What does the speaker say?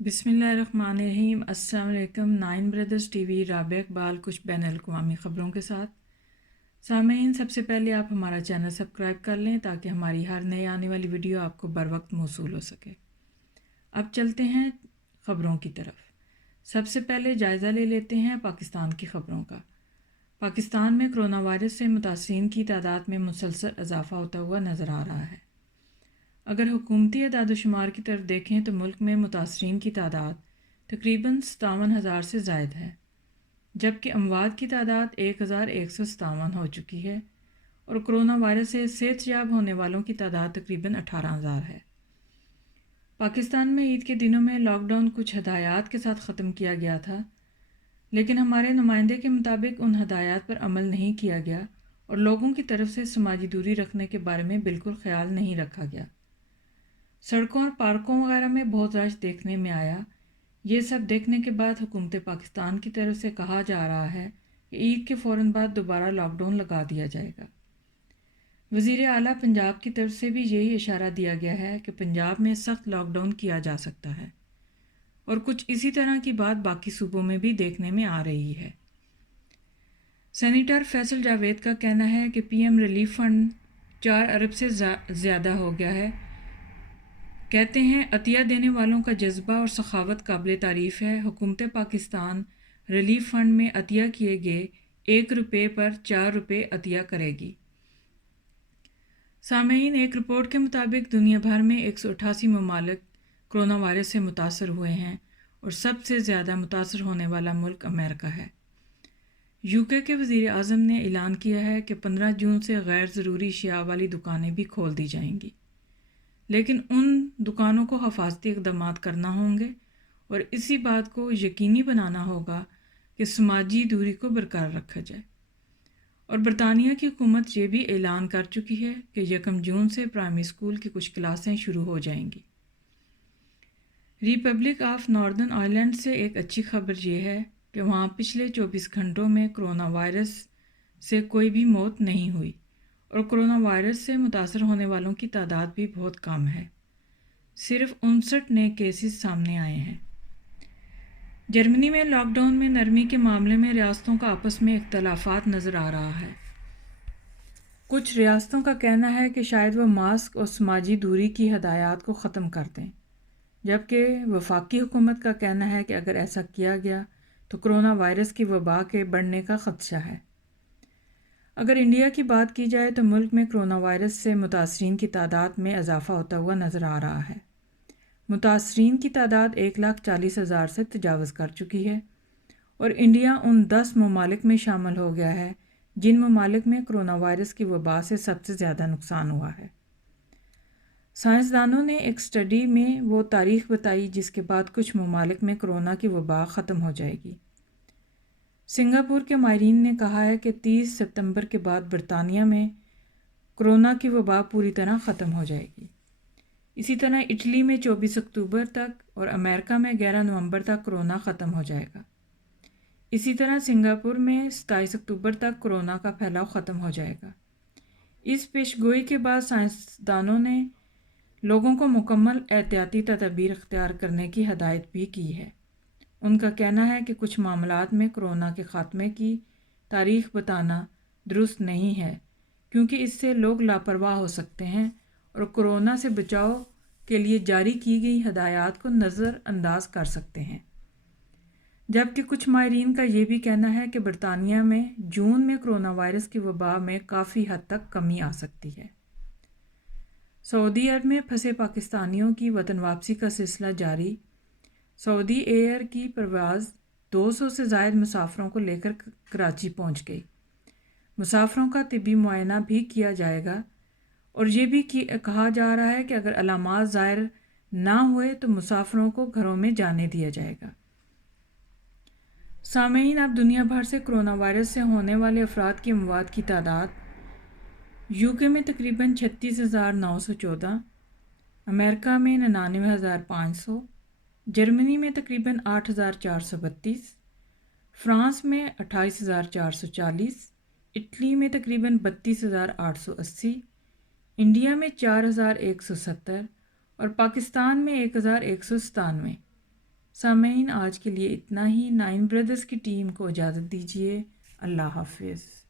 بسم اللہ الرحمن الرحیم۔ السلام علیکم۔ 9 brothers T V Rabia Iqbal کچھ بین الاقوامی خبروں کے ساتھ۔ سامعین، سب سے پہلے آپ ہمارا چینل سبسکرائب کر لیں تاکہ ہماری ہر نئے آنے والی ویڈیو آپ کو بر وقت موصول ہو سکے۔ اب چلتے ہیں خبروں کی طرف۔ سب سے پہلے جائزہ لے لیتے ہیں پاکستان کی خبروں کا۔ پاکستان میں کرونا وائرس سے متاثرین کی تعداد میں مسلسل اضافہ ہوتا ہوا نظر آ رہا ہے۔ اگر حکومتی اعداد و شمار کی طرف دیکھیں تو ملک میں متاثرین کی تعداد تقریباً 57,000 سے زائد ہے، جبکہ اموات کی تعداد 1,157 ہو چکی ہے اور کرونا وائرس سے صحت یاب ہونے والوں کی تعداد تقریباً 18,000 ہے۔ پاکستان میں عید کے دنوں میں لاک ڈاؤن کچھ ہدایات کے ساتھ ختم کیا گیا تھا، لیکن ہمارے نمائندے کے مطابق ان ہدایات پر عمل نہیں کیا گیا اور لوگوں کی طرف سے سماجی دوری رکھنے کے بارے میں بالکل خیال نہیں رکھا گیا۔ سڑکوں اور پارکوں وغیرہ میں بہت رش دیکھنے میں آیا۔ یہ سب دیکھنے کے بعد حکومت پاکستان کی طرف سے کہا جا رہا ہے کہ عید کے فوراً بعد دوبارہ لاک ڈاؤن لگا دیا جائے گا۔ وزیر اعلیٰ پنجاب کی طرف سے بھی یہی اشارہ دیا گیا ہے کہ پنجاب میں سخت لاک ڈاؤن کیا جا سکتا ہے، اور کچھ اسی طرح کی بات باقی صوبوں میں بھی دیکھنے میں آ رہی ہے۔ سینیٹر فیصل جاوید کا کہنا ہے کہ پی ایم ریلیف فنڈ 4 ارب سے زیادہ ہو گیا ہے۔ کہتے ہیں عطیہ دینے والوں کا جذبہ اور سخاوت قابل تعریف ہے۔ حکومت پاکستان ریلیف فنڈ میں عطیہ کیے گئے 1 روپے پر 4 روپے عطیہ کرے گی۔ سامعین، ایک رپورٹ کے مطابق دنیا بھر میں 188 ممالک کرونا وائرس سے متاثر ہوئے ہیں اور سب سے زیادہ متاثر ہونے والا ملک امریکہ ہے۔ UK کے وزیر اعظم نے اعلان کیا ہے کہ 15 جون سے غیر ضروری اشیاء والی دکانیں بھی کھول دی جائیں گی، لیکن ان دکانوں کو حفاظتی اقدامات کرنا ہوں گے اور اسی بات کو یقینی بنانا ہوگا کہ سماجی دوری کو برقرار رکھا جائے۔ اور برطانیہ کی حکومت یہ بھی اعلان کر چکی ہے کہ 1 جون سے پرائمری اسکول کی کچھ کلاسیں شروع ہو جائیں گی۔ ریپبلک آف ناردرن آئرلینڈ سے ایک اچھی خبر یہ ہے کہ وہاں پچھلے 24 گھنٹوں میں کرونا وائرس سے کوئی بھی موت نہیں ہوئی اور کرونا وائرس سے متاثر ہونے والوں کی تعداد بھی بہت کم ہے۔ صرف 59 نئے کیسز سامنے آئے ہیں۔ جرمنی میں لاک ڈاؤن میں نرمی کے معاملے میں ریاستوں کا آپس میں اختلافات نظر آ رہا ہے۔ کچھ ریاستوں کا کہنا ہے کہ شاید وہ ماسک اور سماجی دوری کی ہدایات کو ختم کر دیں، جبکہ وفاقی حکومت کا کہنا ہے کہ اگر ایسا کیا گیا تو کرونا وائرس کی وبا کے بڑھنے کا خدشہ ہے۔ اگر انڈیا کی بات کی جائے تو ملک میں کرونا وائرس سے متاثرین کی تعداد میں اضافہ ہوتا ہوا نظر آ رہا ہے۔ متاثرین کی تعداد 1,40,000 سے تجاوز کر چکی ہے اور انڈیا ان 10 ممالک میں شامل ہو گیا ہے جن ممالک میں کرونا وائرس کی وبا سے سب سے زیادہ نقصان ہوا ہے۔ سائنسدانوں نے ایک اسٹڈی میں وہ تاریخ بتائی جس کے بعد کچھ ممالک میں کرونا کی وبا ختم ہو جائے گی۔ سنگاپور کے ماہرین نے کہا ہے کہ 30 ستمبر کے بعد برطانیہ میں کرونا کی وبا پوری طرح ختم ہو جائے گی۔ اسی طرح اٹلی میں 24 اکتوبر تک اور امریکہ میں 11 نومبر تک کرونا ختم ہو جائے گا۔ اسی طرح سنگاپور میں 27 اکتوبر تک کرونا کا پھیلاؤ ختم ہو جائے گا۔ اس پیش گوئی کے بعد سائنسدانوں نے لوگوں کو مکمل احتیاطی تدابیر اختیار کرنے کی ہدایت بھی کی ہے۔ ان کا کہنا ہے کہ کچھ معاملات میں کرونا کے خاتمے کی تاریخ بتانا درست نہیں ہے، کیونکہ اس سے لوگ لاپرواہ ہو سکتے ہیں اور کرونا سے بچاؤ کے لیے جاری کی گئی ہدایات کو نظر انداز کر سکتے ہیں۔ جبکہ کچھ ماہرین کا یہ بھی کہنا ہے کہ برطانیہ میں جون میں کرونا وائرس کی وبا میں کافی حد تک کمی آ سکتی ہے۔ سعودی عرب میں پھنسے پاکستانیوں کی وطن واپسی کا سلسلہ جاری۔ سعودی ایئر کی پرواز 200 سے زائد مسافروں کو لے کر کراچی پہنچ گئی۔ مسافروں کا طبی معائنہ بھی کیا جائے گا اور یہ بھی کہا جا رہا ہے کہ اگر علامات ظاہر نہ ہوئے تو مسافروں کو گھروں میں جانے دیا جائے گا۔ سامعین، اب دنیا بھر سے کرونا وائرس سے ہونے والے افراد کی اموات کی تعداد UK میں تقریباً 36,914، امریکہ میں 99,500، جرمنی میں تقریباً 8,432، فرانس میں 28,440، اٹلی میں تقریباً 32,880، انڈیا میں 4,170 اور پاکستان میں 1,197۔ سامعین آج کے لیے اتنا ہی۔ 9 بردرز کی ٹیم کو اجازت دیجیے۔ اللہ حافظ۔